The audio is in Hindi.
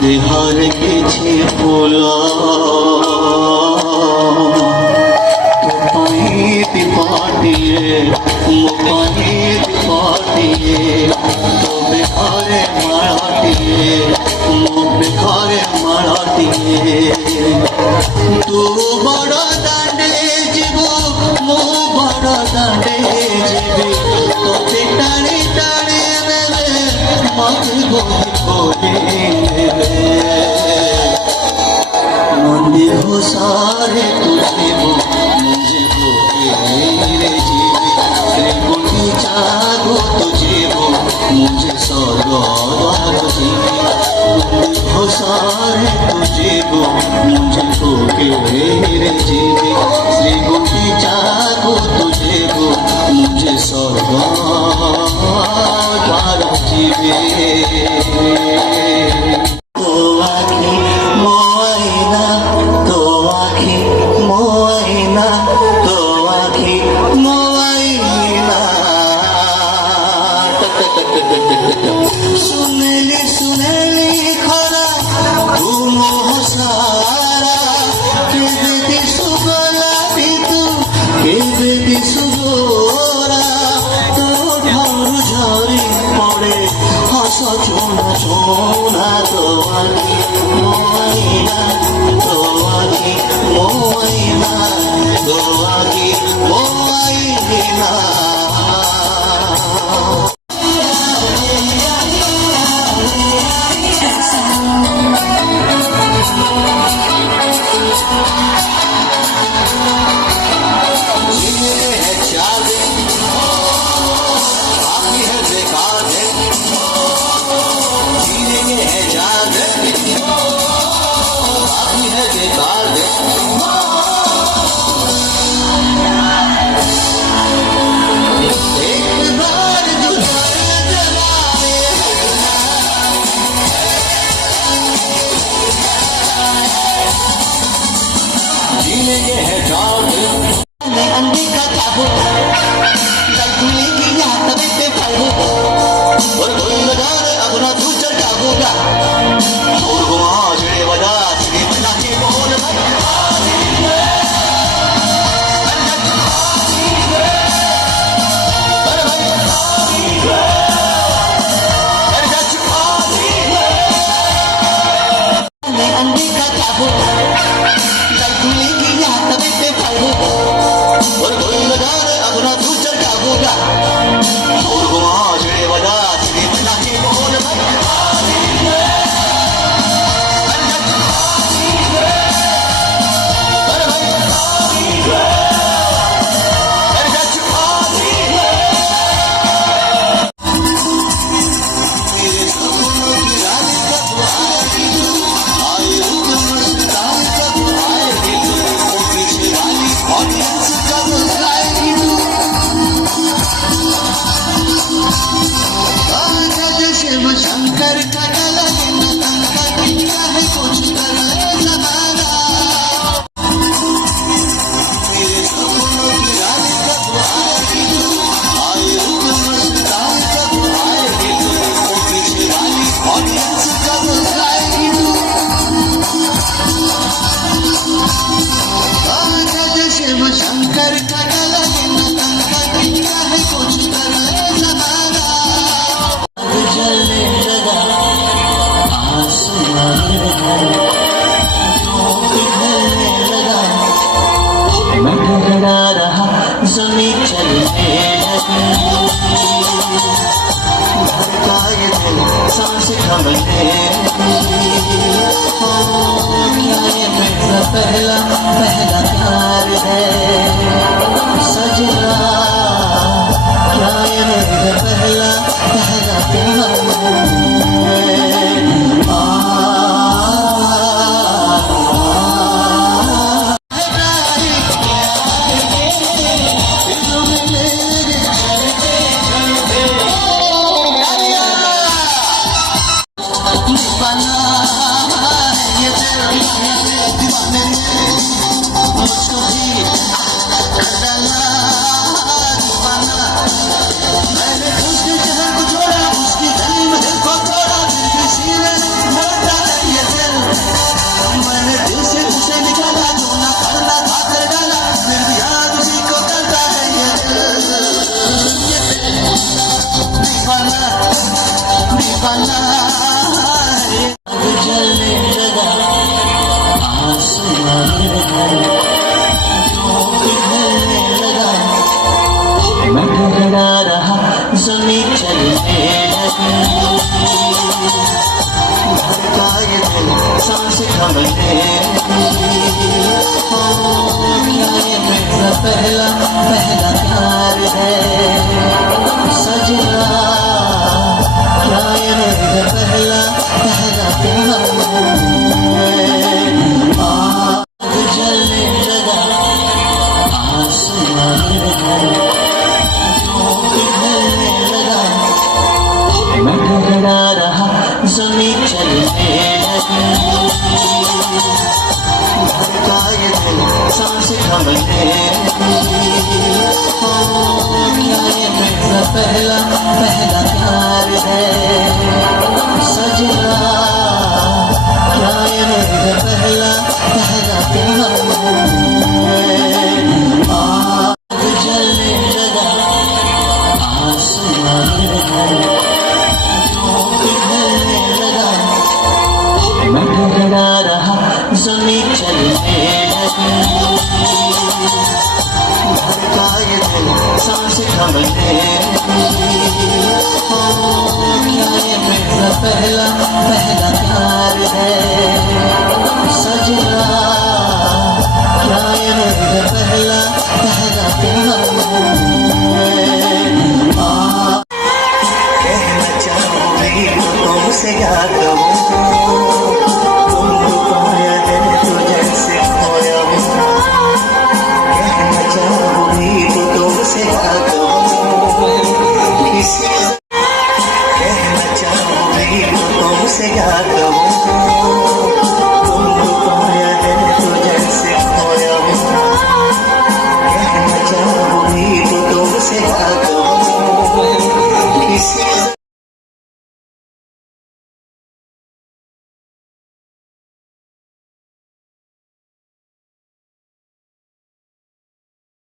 देहार गेছে পোলা পানিতে পাটিয়ে পানিতে পাটিয়ে তবে ঘরে মারাটিয়ে মুখে ঘরে মারাটিয়ে তু বড় দাঁড়ে জীব মো বড় দাঁড়ে জীবি তোতে টানে টানে নেবে মাঝে বই করে नंदी हो सारे तुझे वो मुझे वो मेरे जीवी त्रिपुटी जागो तुझे वो मुझे सौगंध जीवी नंदी हो सारे तुझे वो मुझे वो मेरे जीवी त्रिपुटी जागो तुझे वो मुझे सौगंध जीवी सुनेली सुनेली खरा तुम सारा केबे सुगला तू केबे सुगोरा तो ढारू झरी पड़े हस चुना चुना तो आखि मोइना तो आखि मोइना तो आखि मोइना अंधे का चाबू लड़की की याद में पे फालू और कोई नजार अपना तू चल जाऊंगा और वो आज रे वजह से बना के बोल अंधे का चाबू लड़की की याद में पे फालू और कोई नजार अपना तू चल जाऊंगा और वो आज रे वजह से बना के बोल शंकर का गला है कुछ कर ले जमाना मेरे सपनों की रानी कब आएगी आए रूप मस्तान कब आएगी वो पीछे वाली ऑडियंस कब आएगी शिव शंकर का गला है कुछ कर ले जमाना मैं ठहरा रहा ज़मीं चलने लगी धड़का ये दिल सांस थमने क्या ये मेरा पहला पहला प्यार है सजना क्या ये मेरा पहला पहला प्यार है मैंने उसके चेहरे को छोड़ा उसकी गली दिल सांस थमने क्या ये मेरा पहला पहला प्यार है सजना क्या ये मेरा पहला पहला प्यार है आग जलने लगा आसमान पिघलने लगा मैं घबरा रहा ज़मीं चलने लगी धड़का ये दिल सांस थमने क्या ये मेरा पहला पहला प्यार है सजना क्या ये मेरा पहला पहला प्यार है आग जलने लगा आसमान पिघलने लगा मैं घबरा रहा ज़मीं चलने लगी धड़का ये दिल सांस थमने क्या ये मेरा पहला पहला प्यार